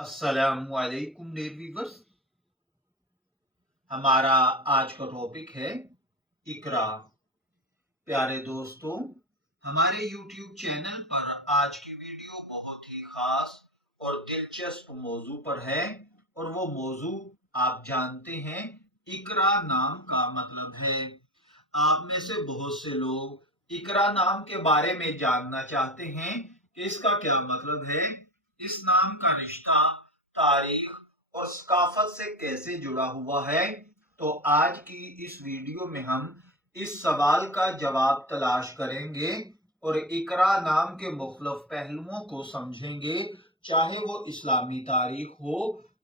अस्सलामुअलैकुम dear viewers. हमारा आज का टॉपिक है इकरा। प्यारे दोस्तों, हमारे YouTube चैनल पर आज की वीडियो बहुत ही खास और दिलचस्प मौजू पर है और वो मौजू आप जानते हैं, इकरा नाम का मतलब है। आप में से बहुत से लोग इकरा नाम के बारे में जानना चाहते हैं कि इसका क्या मतलब है, इस नाम का रिश्ता तारीख और सकाफत से कैसे जुड़ा हुआ है। तो आज की इस वीडियो में हम इस सवाल का जवाब तलाश करेंगे और इकरा नाम के मुख्तलिफ पहलुओं को समझेंगे, चाहे वो इस्लामी तारीख हो,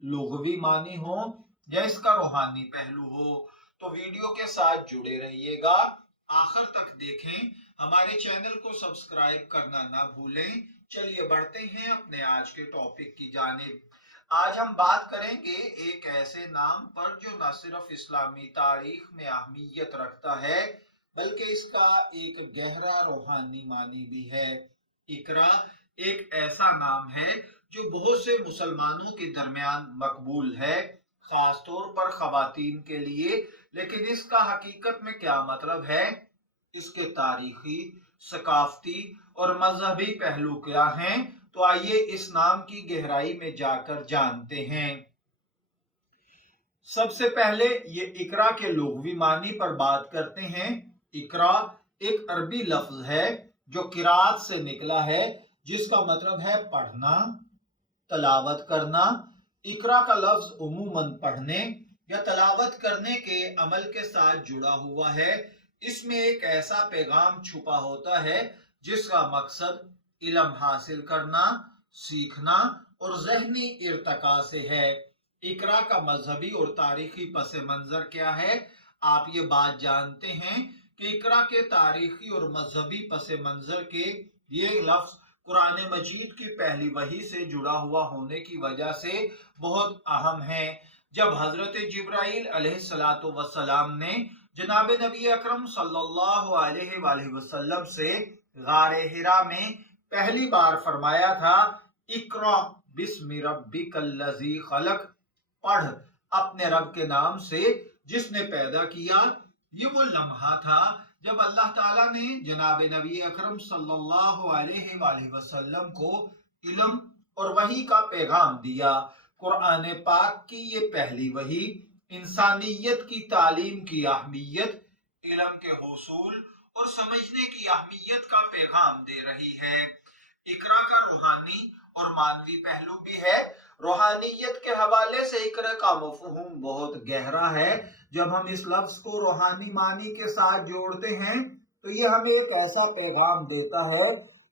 लुग़वी मानी हो या इसका रूहानी पहलू हो। तो वीडियो के साथ जुड़े रहिएगा, आखिर तक देखें, हमारे चैनल को सब्सक्राइब करना ना भूलें। चलिए बढ़ते हैं अपने आज के टॉपिक की जानिब। आज हम बात करेंगे एक ऐसे नाम पर जो न सिर्फ इस्लामी तारीख में अहमियत रखता है बल्कि इसका एक गहरा रूहानी मानी भी है। इकरा एक ऐसा नाम है जो बहुत से मुसलमानों के दरमियान मकबूल है, खास तौर पर खवातीन के लिए। लेकिन इसका हकीकत में क्या मतलब है, इसके तारीखी, सकाफती और मजहबी पहलू क्या हैं, तो आइए इस नाम की गहराई में जाकर जानते हैं। सबसे पहले ये इकरा के लुग़वी मानी पर बात करते हैं। इकरा एक अरबी लफ्ज है जो किरात से निकला है, जिसका मतलब है पढ़ना, तलावत करना। इकरा का लफ्ज उमूमन पढ़ने या तलावत करने के अमल के साथ जुड़ा हुआ है। इसमें एक ऐसा पैगाम छुपा होता है जिसका मकसद इल्म हासिल करना, सीखना और ज़हनी इर्तका से है। इकरा का मजहबी और तारीखी पस मंजर क्या है, आप ये बात जानते हैं कि इकरा के तारीखी और मजहबी पस मंजर के ये लफ्ज कुरान मजीद की पहली वही से जुड़ा हुआ होने की वजह से बहुत अहम है। जब हजरत जिब्राइल अलैहिस्सलातु वस्सलाम ने जनाब नबी अकरम सल्लल्लाहु अलैहि वसल्लम से गारे हिरा में पहली बार फरमाया था, इकरा बिस्मि रब्बिकल्लज़ी खलक, पढ़ अपने रब के नाम से जिसने पैदा किया। ये वो लम्हा था जब अल्लाह ताला ने जनाब नबी अकरम सल्लल्लाहु अलैहि वसल्लम को इल्म और वही का पैगाम दिया। कुरान पाक की ये पहली वही इंसानियत की तालीम की अहमियत, इल्म के हुसूल और समझने की अहमियत का पैगाम दे रही है। इकरा का रूहानी और मानवी पहलू भी है। रूहानियत के हवाले से इकरा का मफहूम बहुत गहरा है। जब हम इस लफ्ज को रूहानी मानी के साथ जोड़ते हैं तो ये हमें एक ऐसा पैगाम देता है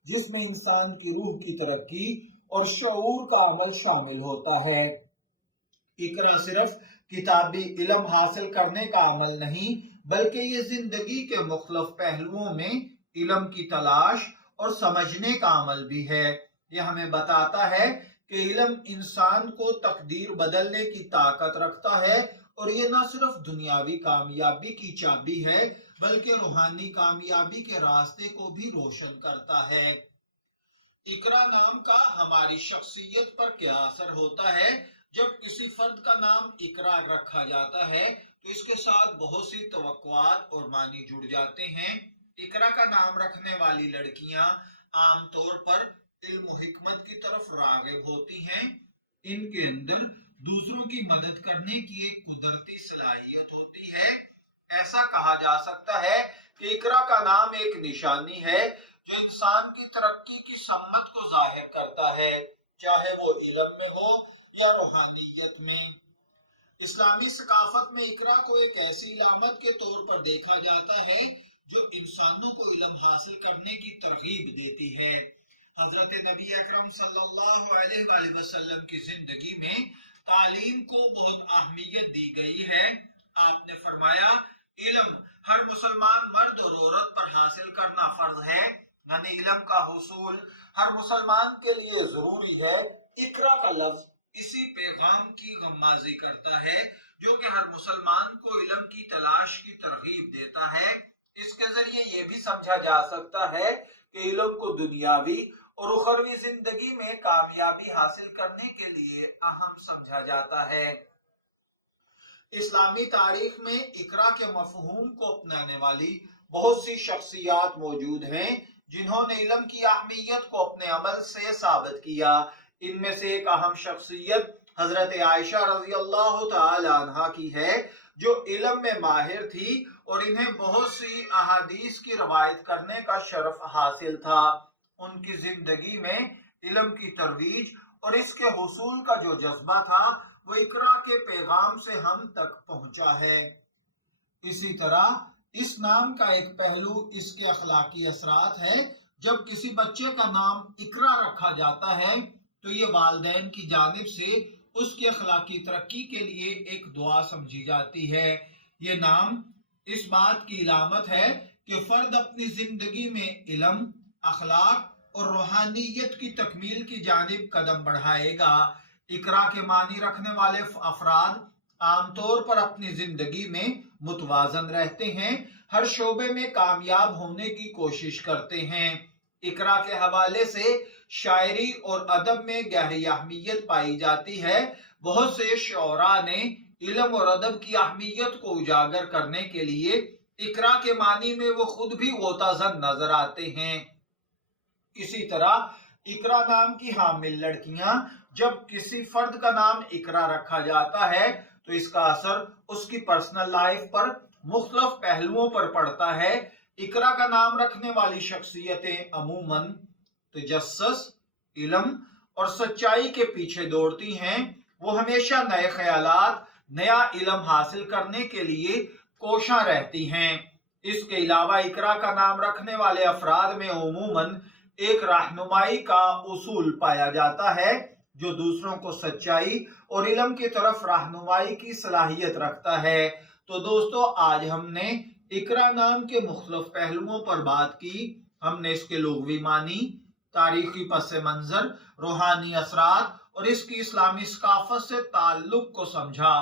जिसमें इंसान की रूह की तरक्की और शऊर का अमल शामिल होता है। इकरा सिर्फ किताबी इल्म हासिल करने का अमल नहीं, बल्कि ये जिंदगी के मुख्तलिफ पहलुओं में इल्म की तलाश और समझने का अमल भी है। ये हमें बताता है कि इल्म इंसान को तकदीर बदलने की ताकत रखता है और ये न सिर्फ दुनियावी कामयाबी की चाबी है बल्कि रूहानी कामयाबी के रास्ते को भी रोशन करता है। इकरा नाम का हमारी शख्सियत पर क्या असर होता है। जब किसी फर्द का नाम इकरा रखा जाता है तो इसके साथ बहुत सी तवक्कुआत और मानी जुड़ जाते हैं। इकरा का नाम रखने वाली लड़कियां आमतौर पर इल्म हिकमत की तरफ राग़िब होती हैं। इनके अंदर दूसरों की मदद करने की एक कुदरती सलाहियत होती है। ऐसा कहा जा सकता है कि इकरा का नाम एक निशानी है जो इंसान की तरक्की की सम्मत को जाहिर करता है, चाहे वो इल्म में हो या रूहानियत में। इस्लामी सकाफत में इकरा को एक ऐसी इलामत के तौर पर देखा जाता है जो इंसानों को इल्म हासिल करने की तरगीब देती है। हजरत नबी अकरम सल्लल्लाहु अलैहि वसल्लम की जिंदगी में तालीम को बहुत अहमियत दी गई है। आपने फरमाया, इल्म हर मुसलमान मर्द और औरत पर हासिल करना फर्ज है, यानी इल्म का हुसूल हर मुसलमान के लिए जरूरी है। इकरा का लफ्ज इसी पैगाम की गम्माजी करता है जो कि हर मुसलमान को इल्म की तलाश की तरगीब देता है। इसके जरिए यह भी समझा जा सकता है कि इल्म को दुनियावी और उखरवी जिंदगी में कामयाबी हासिल करने के लिए अहम समझा जाता है। इस्लामी तारीख में इकरा के मफहूम को अपनाने वाली बहुत सी शख्सियात मौजूद हैं जिन्होंने इल्म की अहमियत को अपने अमल से साबित किया। इनमें से एक अहम शख्सियत हजरत आयशा रजी अल्लाह तआला अन्हा की है, जो इल्म में माहिर थी और इन्हें बहुत सी अहादीस की रवायत करने का शरफ हासिल था। उनकी जिंदगी में इल्म की तरवीज और इसके हुसूल का जो जज्बा था वो इकरा के पैगाम से हम तक पहुंचा है। इसी तरह इस नाम का एक पहलू इसके अखलाकी असरात है। जब किसी बच्चे का नाम इकरा रखा जाता है तो ये वालिदैन की जानिब से उसकी अखलाकी तरक्की के लिए एक दुआ समझी जाती है। ये नाम इस बात की इलामत है कि फर्द अपनी जिंदगी में इल्म, अखलाक और रूहानियत की तकमील की जानिब कदम बढ़ाएगा। इकरा के मानी रखने वाले अफराद आमतौर पर अपनी जिंदगी में मुतवाजन रहते हैं, हर शोबे में कामयाब होने की कोशिश करते हैं। इकरा के हवाले से शायरी और अदब में गहरी अहमियत पाई जाती है। बहुत से शौरा ने इल्म और अदब की अहमियत को उजागर करने के लिए इकरा के मानी में वो खुद भी गोताजन नजर आते हैं। इसी तरह इकरा नाम की हामिल लड़कियां, जब किसी फर्द का नाम इकरा रखा जाता है तो इसका असर उसकी पर्सनल लाइफ पर मुख्तलिफ पहलुओं पर पड़ता है। इकरा का नाम रखने वाली शख्सियतें अमूमन तजस्सुस, इल्म और सच्चाई के पीछे दौड़ती हैं। वो हमेशा नए ख्यालात, नया इल्म हासिल करने के लिए कोशां रहती हैं। इसके अलावा इकरा का नाम रखने वाले अफराद में अमूमन एक रहनुमाई का उसूल पाया जाता है जो दूसरों को सच्चाई और इल्म की तरफ रहनुमाई की सलाहियत रखता है। तो दोस्तों, आज हमने इकरा नाम के मुख्तलिफ पहलुओं पर बात की। हमने इसके लुग़वी मानी, तारीखी पस मंजर, रूहानी असरात और इसकी इस्लामी सकाफत से ताल्लुक को समझा।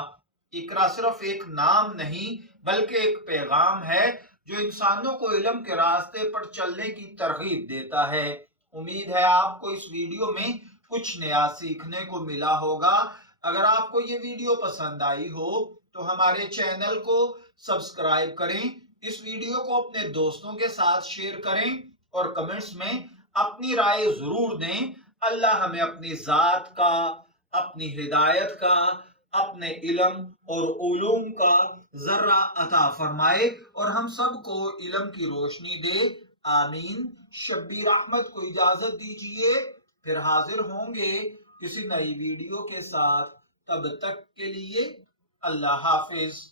इकरा सिर्फ एक नाम नहीं बल्कि एक पैगाम है जो इंसानों को इल्म के रास्ते पर चलने की तरगीब देता है। उम्मीद है आपको इस वीडियो में कुछ नया सीखने को मिला होगा। अगर आपको ये वीडियो पसंद आई हो तो हमारे चैनल को सब्सक्राइब करें, इस वीडियो को अपने दोस्तों के साथ शेयर करें और कमेंट्स में अपनी राय जरूर दें। अल्लाह हमें अपनी जात का, अपनी हिदायत का, अपने इल्म और उलूम का जर्रा अता फरमाए और हम सबको इल्म की रोशनी दे। आमीन। शब्बीर अहमद को इजाजत दीजिए, फिर हाजिर होंगे किसी नई वीडियो के साथ। तब तक के लिए अल्लाह हाफिज।